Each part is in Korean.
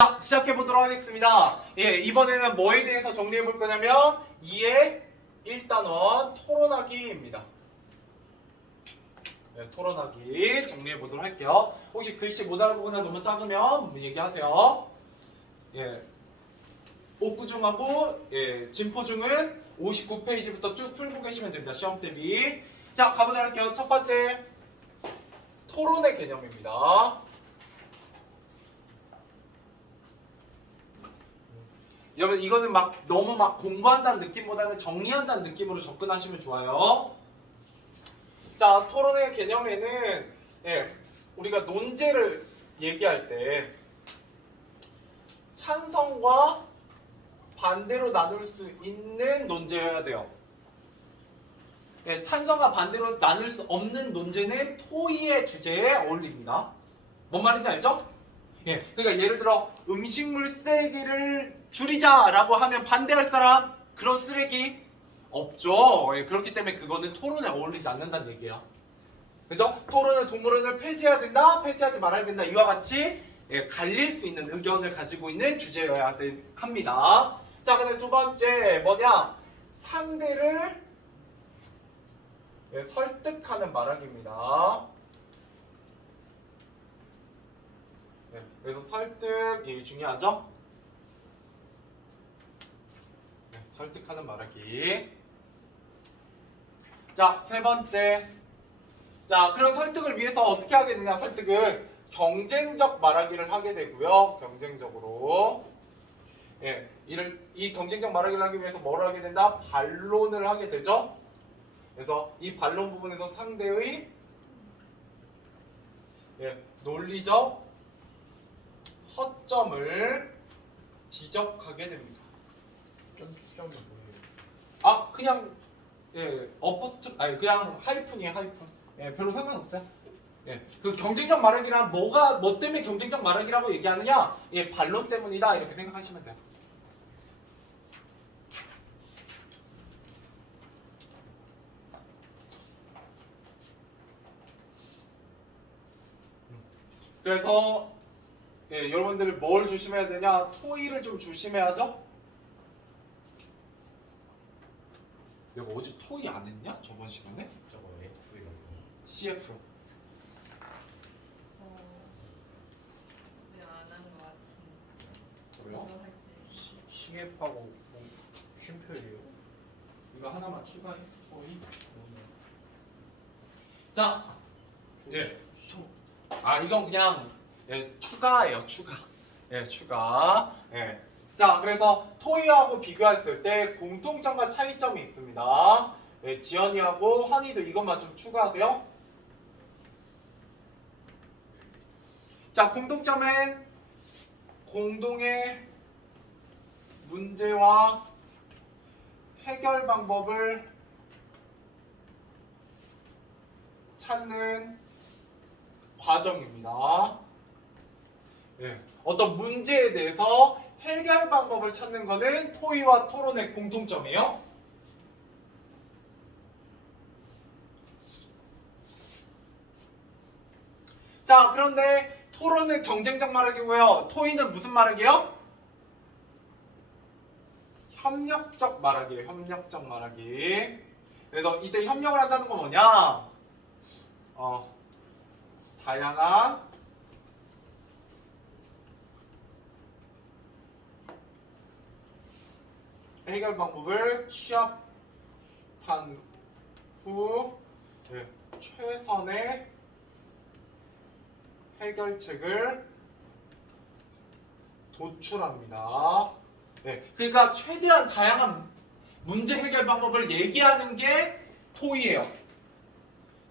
자, 시작해보도록 하겠습니다. 예, 이번에는 뭐에 대해서 정리해볼 거냐면 2의 1단원 토론하기입니다. 네, 토론하기 정리해보도록 할게요. 혹시 글씨 못 알아보거나 너무 작으면 얘기하세요. 예, 옥구중하고 진포중은 59페이지부터 쭉 풀고 계시면 됩니다. 시험 대비. 자, 가보도록 할게요. 첫 번째, 토론의 개념입니다. 여러분 이거는 너무 공부한다는 느낌보다는 정리한다는 느낌으로 접근하시면 좋아요. 자, 토론의 개념에는 우리가 논제를 얘기할 때 찬성과 반대로 나눌 수 있는 논제여야 돼요. 찬성과 반대로 나눌 수 없는 논제는 토의의 주제에 어울립니다. 뭔 말인지 알죠? 그러니까 예를 들어 음식물 쓰레기를 줄이자라고 하면 반대할 사람? 그런 쓰레기 없죠. 그렇기 때문에 그거는 토론에 어울리지 않는다는 얘기야. 그죠? 토론은 동물원을 폐지해야 된다, 폐지하지 말아야 된다. 이와 같이 갈릴 수 있는 의견을 가지고 있는 주제여야 합니다. 자, 근데 두 번째 뭐냐? 상대를 설득하는 말하기입니다. 그래서 설득이 중요하죠? 설득하는 말하기. 자, 세 번째. 자, 그런 설득을 위해서 어떻게 하게 되냐? 설득은 경쟁적 말하기를 하게 되고요. 경쟁적으로. 이 경쟁적 말하기를 하기 위해서 뭘 하게 된다? 반론을 하게 되죠. 그래서 이 반론 부분에서 상대의 논리적 허점을 지적하게 됩니다. 그냥 어퍼스트 그냥 하이픈이에요. 하이픈. 별로 상관없어요. 그 경쟁적 말하기란 뭐 때문에 경쟁적 말하기라고 얘기하느냐? 반론 때문이다 이렇게 생각하시면 돼요. 그래서 여러분들이 뭘 조심해야 되냐? 토의를 좀 조심해야죠. 내가 어제 토의 안 했냐? 저번 시간에? 저번에 CF. 네, 안 한 것 같은데. 그래요? 이거 할 때. CF하고 쉼표예요. 이거 하나만 추가해. 토의. 자, 이건 그냥 추가예요. 추가. 추가. 자, 그래서 토의하고 비교했을 때 공통점과 차이점이 있습니다. 지연이하고 환희도 이것만 좀 추가하세요. 자, 공통점은 공동의 문제와 해결 방법을 찾는 과정입니다. 어떤 문제에 대해서 해결 방법을 찾는 것은 토의와 토론의 공통점이에요. 자, 그런데 토론은 경쟁적 말하기고요. 토의는 무슨 말하기요? 협력적 말하기예요. 협력적 말하기. 그래서 이때 협력을 한다는 건 뭐냐? 다양한 해결 방법을 취합한 후 최선의 해결책을 도출합니다. 그러니까 최대한 다양한 문제 해결 방법을 얘기하는 게 토의예요.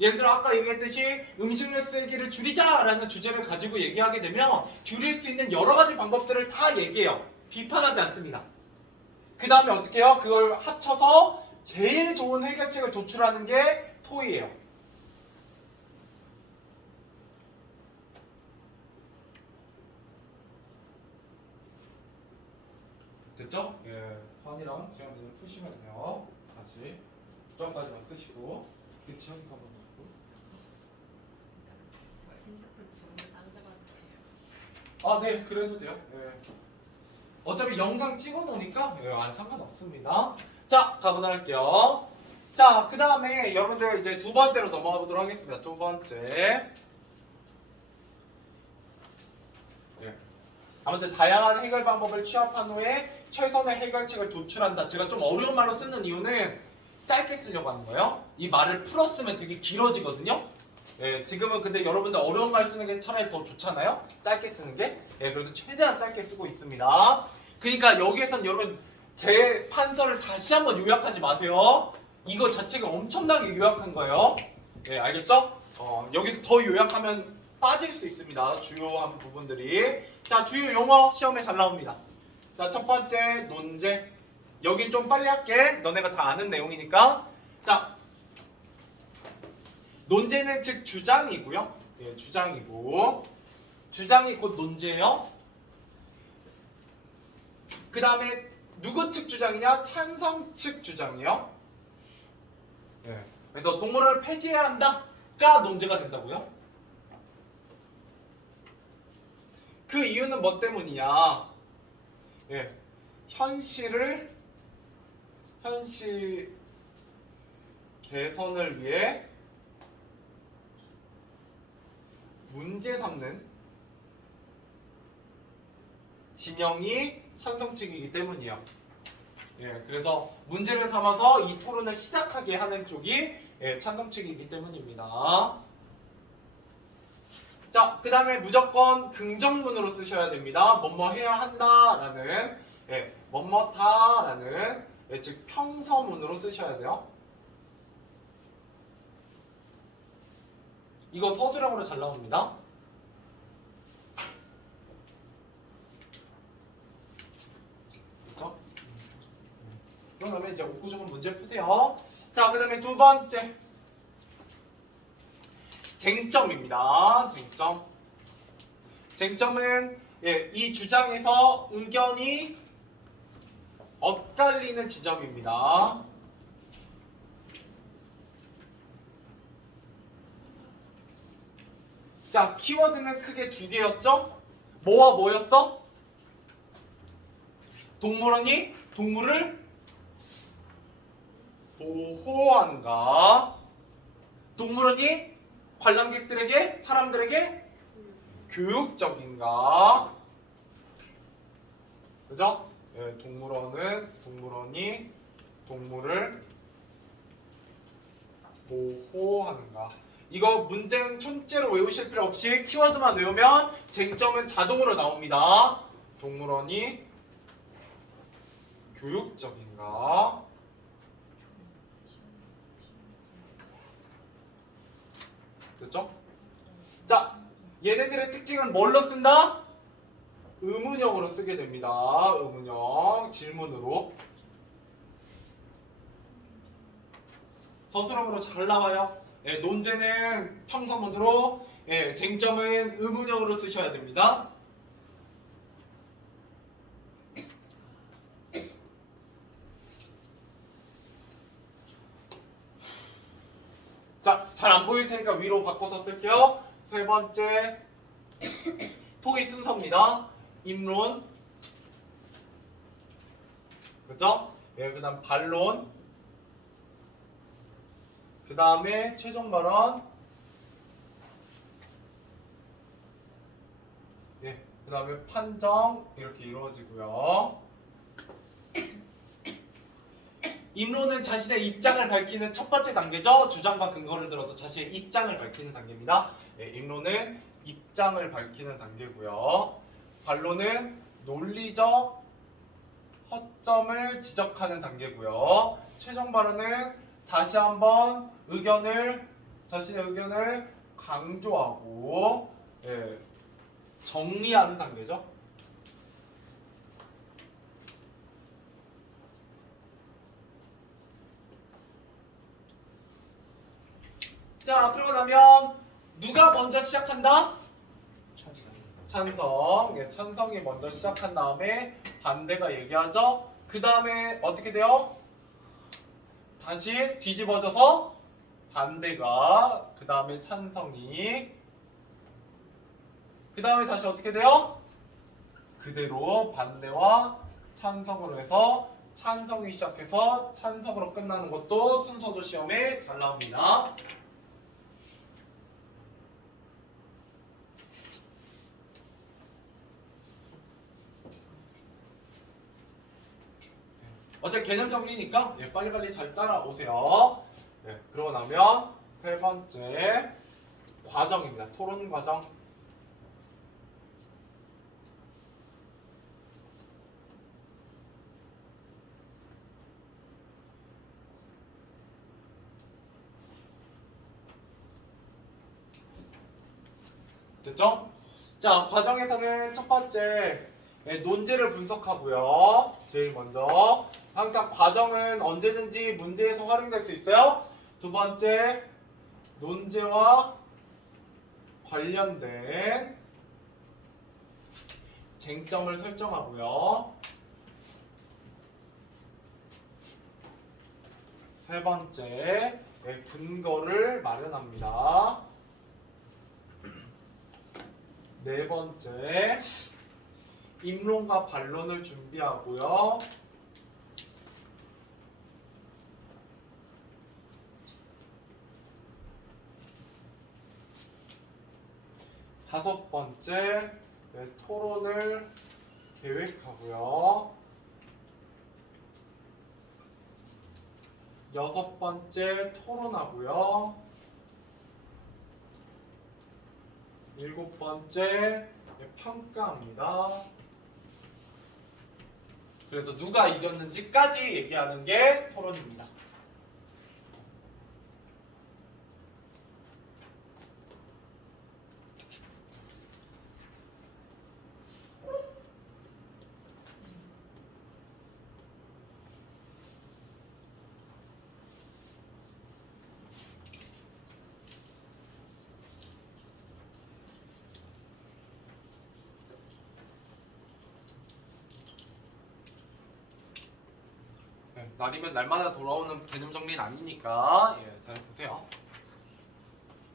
예를 들어 아까 얘기했듯이 음식물 쓰레기를 줄이자라는 주제를 가지고 얘기하게 되면 줄일 수 있는 여러 가지 방법들을 다 얘기해요. 비판하지 않습니다. 그 다음에 어떻게 해요? 그걸 합쳐서 제일 좋은 해결책을 도출하는 게 토의예요. 됐죠? 환이랑 지연이를 푸시면 돼요. 다시 저까지만 쓰시고 지연이가 한번 보시고. 흰색깔 전부 딴데 봤어요. 아, 네, 그래도 돼요. 네. 어차피 영상 찍어 놓으니까 상관없습니다. 자, 가보도록 할게요. 자, 그 다음에 여러분들 이제 두 번째로 넘어가 보도록 하겠습니다. 두 번째. 네. 아무튼 다양한 해결 방법을 취합한 후에 최선의 해결책을 도출한다. 제가 좀 어려운 말로 쓰는 이유는 짧게 쓰려고 하는 거예요. 이 말을 풀었으면 되게 길어지거든요. 예, 지금은 근데 여러분들 어려운 말 쓰는 게 차라리 더 좋잖아요. 짧게 쓰는 게. 예, 그래서 최대한 짧게 쓰고 있습니다. 그러니까 여기에선 여러분 제 판서를 다시 한번 요약하지 마세요. 이거 자체가 엄청나게 요약한 거예요. 예, 알겠죠? 여기서 더 요약하면 빠질 수 있습니다. 주요한 부분들이. 자, 주요 용어 시험에 잘 나옵니다. 자, 첫 번째 논제. 여긴 좀 빨리 할게. 너네가 다 아는 내용이니까. 자, 논제는 즉 주장이고요. 예, 주장이고. 주장이 곧 논제예요. 그 다음에 누구 측 주장이냐? 찬성 측 주장이요. 예. 그래서 동물원을 폐지해야 한다가 논제가 된다고요. 그 이유는 뭐 때문이냐? 예. 현실 개선을 위해 문제 삼는 진영이 찬성 측이기 때문이에요. 예, 그래서 문제를 삼아서 이 토론을 시작하게 하는 쪽이 찬성 측이기 때문입니다. 자, 그 다음에 무조건 긍정문으로 쓰셔야 됩니다. 뭐뭐 해야 한다라는 뭐뭐다라는 즉 평서문으로 쓰셔야 돼요. 이거 서술형으로 잘 나옵니다. 그렇죠? 그러면 이제 옥구조금 문제를 푸세요. 자, 그 다음에 두 번째 쟁점입니다. 쟁점은 이 주장에서 의견이 엇갈리는 지점입니다. 자, 키워드는 크게 두 개였죠? 뭐와 뭐였어? 동물원이 동물을 보호한가? 동물원이 관람객들에게, 사람들에게 교육적인가? 그죠? 예, 동물원이 동물을 보호하는가? 이거 문제는 총체로 외우실 필요 없이 키워드만 외우면 쟁점은 자동으로 나옵니다. 동물원이 교육적인가? 됐죠? 자, 얘네들의 특징은 뭘로 쓴다? 의문형으로 쓰게 됩니다. 의문형, 질문으로. 서술형으로 잘 나와요. 예, 논제는 평서문으로, 쟁점은 의문형으로 쓰셔야 됩니다. 자, 잘 안 보일 테니까 위로 바꿔서 쓸게요. 세 번째 토의 순서입니다. 입론, 그죠? 예, 그다음 반론, 그 다음에 최종 발언, 예, 그 다음에 판정 이렇게 이루어지고요. 입론은 자신의 입장을 밝히는 첫 번째 단계죠. 주장과 근거를 들어서 자신의 입장을 밝히는 단계입니다. 예, 입론은 입장을 밝히는 단계고요. 반론은 논리적 허점을 지적하는 단계고요. 최종 발언은 다시 한번 자신의 의견을 강조하고 정리하는 단계죠. 자, 그러고 나면 누가 먼저 시작한다? 찬성. 예, 찬성이 먼저 시작한 다음에 반대가 얘기하죠. 그 다음에 어떻게 돼요? 다시 뒤집어져서 반대가, 그 다음에 찬성이, 그 다음에 다시 어떻게 돼요? 그대로 반대와 찬성으로 해서 찬성이 시작해서 찬성으로 끝나는 것도 순서도 시험에 잘 나옵니다. 어차피 개념 정리니까 빨리빨리 잘 따라오세요. 그러고 나면 세 번째 과정입니다. 토론 과정. 됐죠? 자, 과정에서는 첫 번째 논제를 분석하고요. 제일 먼저 항상 과정은 언제든지 문제에서 활용될 수 있어요. 두 번째 논제와 관련된 쟁점을 설정하고요. 세 번째 근거를 마련합니다. 네 번째 입론과 반론을 준비하고요. 다섯 번째 토론을 계획하고요. 여섯 번째 토론하고요. 일곱 번째 평가합니다. 그래서 누가 이겼는지까지 얘기하는 게 토론입니다. 날이면 날마다 돌아오는 개념 정리는 아니니까 잘 보세요.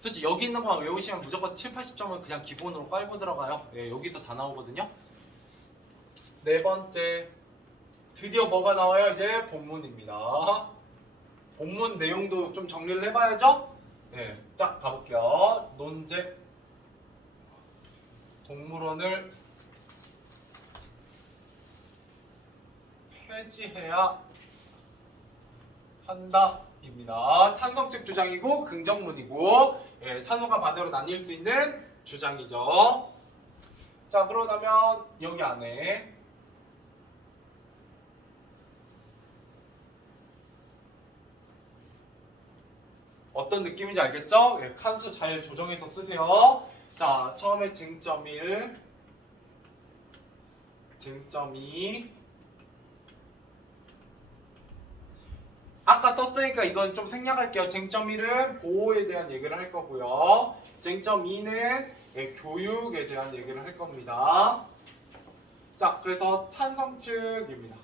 솔직히 여기 있는 것만 외우시면 무조건 7, 80점은 그냥 기본으로 깔고 들어가요. 여기서 다 나오거든요. 네 번째 드디어 뭐가 나와요? 이제 본문입니다. 본문 내용도 좀 정리를 해봐야죠. 자, 가볼게요. 논제 동물원을 폐지해야 한다입니다. 찬성 측 주장이고 긍정문이고 찬성과 반대로 나뉠 수 있는 주장이죠. 자, 그러다면 여기 안에 어떤 느낌인지 알겠죠? 칸수 잘 조정해서 쓰세요. 자, 처음에 쟁점 1, 쟁점 2. 아까 썼으니까 이건 좀 생략할게요. 쟁점 1은 보호에 대한 얘기를 할 거고요. 쟁점 2는 교육에 대한 얘기를 할 겁니다. 자, 그래서 찬성 측입니다.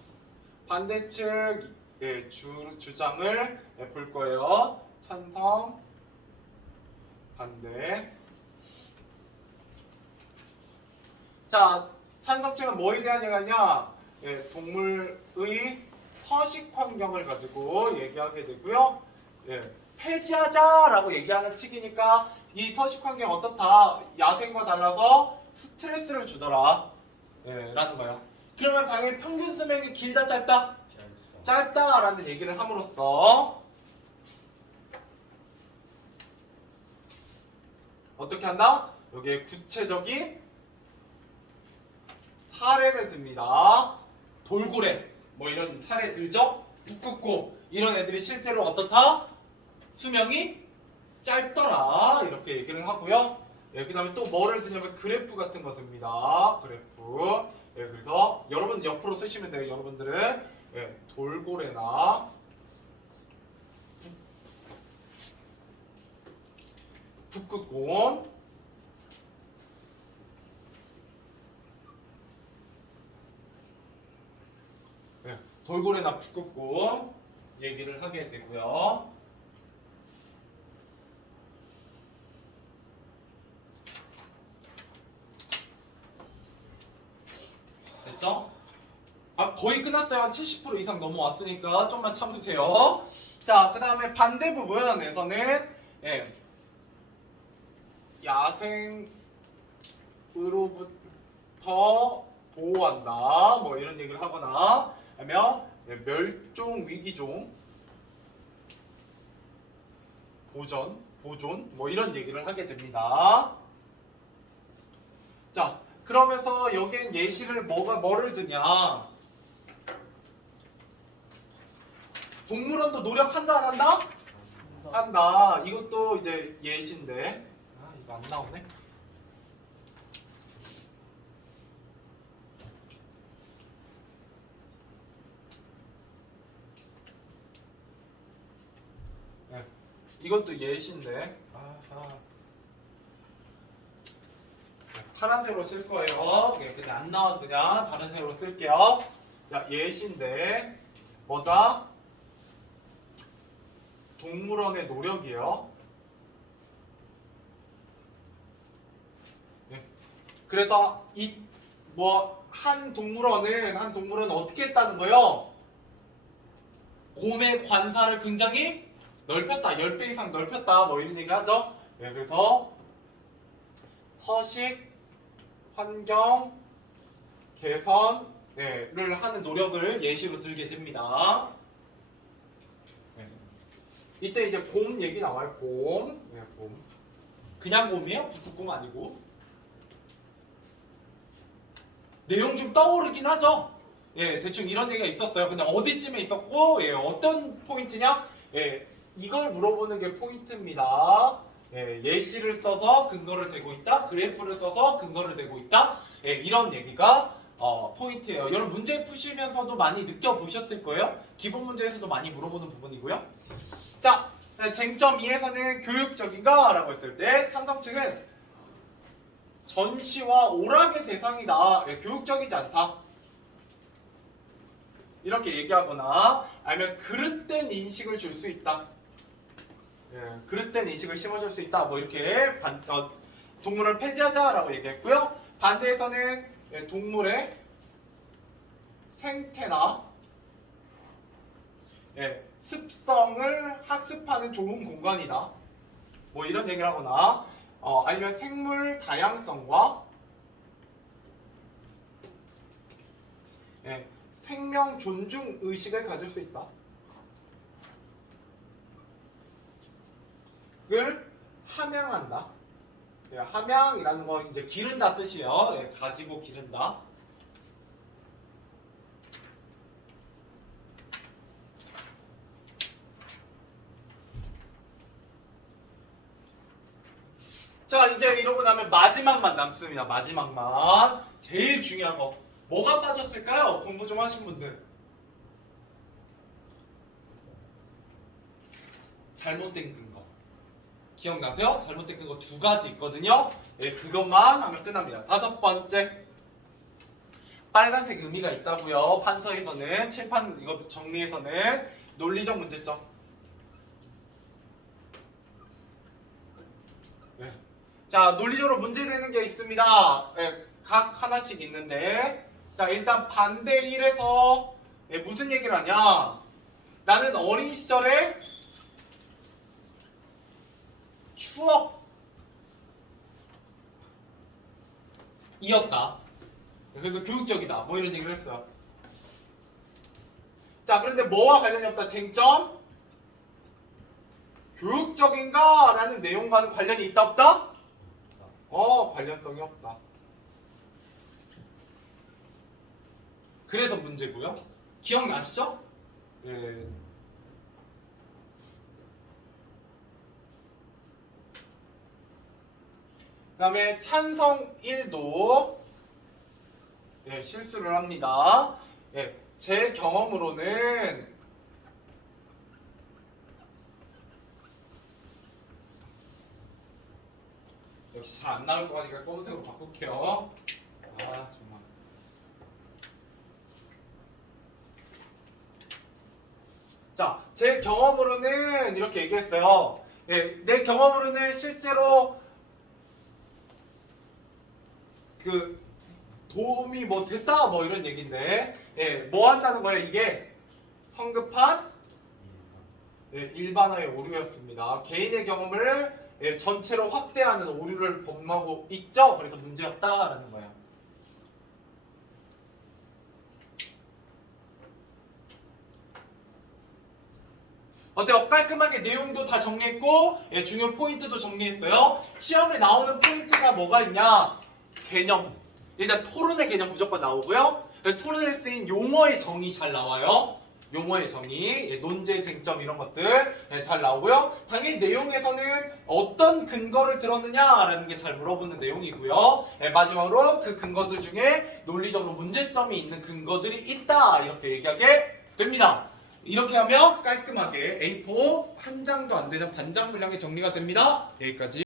반대 측의 주장을 볼 거예요. 찬성, 반대. 자, 찬성 측은 뭐에 대한 얘기하냐? 동물의 서식 환경을 가지고 얘기하게 되고요. 폐지하자라고 얘기하는 측이니까 이 서식 환경 어떻다? 야생과 달라서 스트레스를 주더라. 라는 거예요. 그러면 당연히 평균 수명이 길다 짧다? 짧다라는 얘기를 함으로써 어떻게 한다? 여기에 구체적인 사례를 듭니다. 돌고래 뭐 이런 사례 들죠? 북극고 이런 애들이 실제로 어떻다? 수명이 짧더라 이렇게 얘기를 하고요. 그 다음에 또 뭐를 드냐면 그래프 같은 거 듭니다. 그래프. 그래서 여러분 옆으로 쓰시면 돼요. 여러분들은 돌고래나 북극곰 돌고래나 북극곰 얘기를 하게 되고요. 됐죠? 아, 거의 끝났어요. 한 70% 이상 넘어왔으니까 좀만 참으세요. 자, 그 다음에 반대 부분에서는 예, 야생으로부터 보호한다. 뭐 이런 얘기를 하거나 아니면 예, 멸종 위기종 보존 뭐 이런 얘기를 하게 됩니다. 자, 그러면서 여기엔 예시를 뭐를 드냐? 동물원도 노력한다 안 한다? 한다. 이것도 이제 예시인데. 아, 이거 안 나오네. 네. 이것도 예시인데. 아하. 파란색으로 쓸 거예요. 네, 근데 안 나와서 그냥 다른 색으로 쓸게요. 자, 예시인데 뭐다? 동물원의 노력이요. 네. 그래서 한 동물원은 어떻게 했다는 거예요? 곰의 관사를 굉장히 넓혔다. 10배 이상 넓혔다. 뭐 이런 얘기 하죠. 네, 그래서 서식 환경 개선을 하는 노력을 예시로 들게 됩니다. 네. 이때 이제 곰 얘기 나와요. 곰. 네, 곰. 그냥 곰이에요? 북극곰 아니고. 내용 좀 떠오르긴 하죠. 예, 대충 이런 얘기가 있었어요. 근데 어디쯤에 있었고, 예, 어떤 포인트냐? 예, 이걸 물어보는 게 포인트입니다. 예, 예시를 써서 근거를 대고 있다. 그래프를 써서 근거를 대고 있다. 예, 이런 얘기가 포인트예요. 여러분 문제 푸시면서도 많이 느껴보셨을 거예요. 기본 문제에서도 많이 물어보는 부분이고요. 자, 쟁점 2에서는 교육적인가? 라고 했을 때 찬성 측은 전시와 오락의 대상이다. 예, 교육적이지 않다. 이렇게 얘기하거나 아니면 그릇된 인식을 줄 수 있다. 예, 그릇된 인식을 심어줄 수 있다. 뭐 이렇게 동물을 폐지하자라고 얘기했고요. 반대에서는 예, 동물의 생태나 예, 습성을 학습하는 좋은 공간이다. 뭐 이런 얘기를 하거나 아니면 생물 다양성과 예, 생명 존중 의식을 가질 수 있다. 을 함양한다. 예, 함양이라는 건 이제 기른다 뜻이에요. 예, 가지고 기른다. 자, 이제 이러고 나면 마지막만 남습니다. 마지막만. 제일 중요한 거. 뭐가 빠졌을까요? 공부 좀 하신 분들. 잘못된 근거. 기억나세요? 잘못된 근거 2가지 있거든요. 네, 그것만 하면 끝납니다. 5번째. 빨간색 의미가 있다고요. 판서에서는 칠판 이거 정리에서는 논리적 문제점. 네. 자, 논리적으로 문제되는 게 있습니다. 네, 각 하나씩 있는데 자, 일단 반대 1에서 네, 무슨 얘기를 하냐? 나는 어린 시절에 추억이었다. 그래서 교육적이다. 뭐 이런 얘기를 했어요. 자, 그런데 뭐와 관련이 없다? 쟁점. 교육적인가? 라는 내용과는 관련이 있다 없다? 관련성이 없다. 그래서 문제고요. 기억나시죠? 예. 그 다음에 찬성 1도 예, 실수를 합니다. 예, 제 경험으로는 역시 잘 안 나올 것 같으니까 검은색으로 바꿀게요. 아 정말. 자, 제 경험으로는 이렇게 얘기했어요. 예, 내 경험으로는 실제로 그 도움이 뭐 됐다 뭐 이런 얘기인데 예, 뭐 한다는 거예요 이게 성급한 예, 일반화의 오류였습니다. 개인의 경험을 예, 전체로 확대하는 오류를 범하고 있죠. 그래서 문제였다라는 거예요. 어때요? 깔끔하게 내용도 다 정리했고 예, 중요 포인트도 정리했어요. 시험에 나오는 포인트가 뭐가 있냐? 개념. 일단 토론의 개념 무조건 나오고요. 토론에 쓰인 용어의 정의 잘 나와요. 용어의 정의, 예, 논제, 쟁점 이런 것들 예, 잘 나오고요. 당연히 내용에서는 어떤 근거를 들었느냐라는 게 잘 물어보는 내용이고요. 예, 마지막으로 그 근거들 중에 논리적으로 문제점이 있는 근거들이 있다 이렇게 얘기하게 됩니다. 이렇게 하면 깔끔하게 A4 한 장도 안 되는 반장 분량이 정리가 됩니다. 여기까지.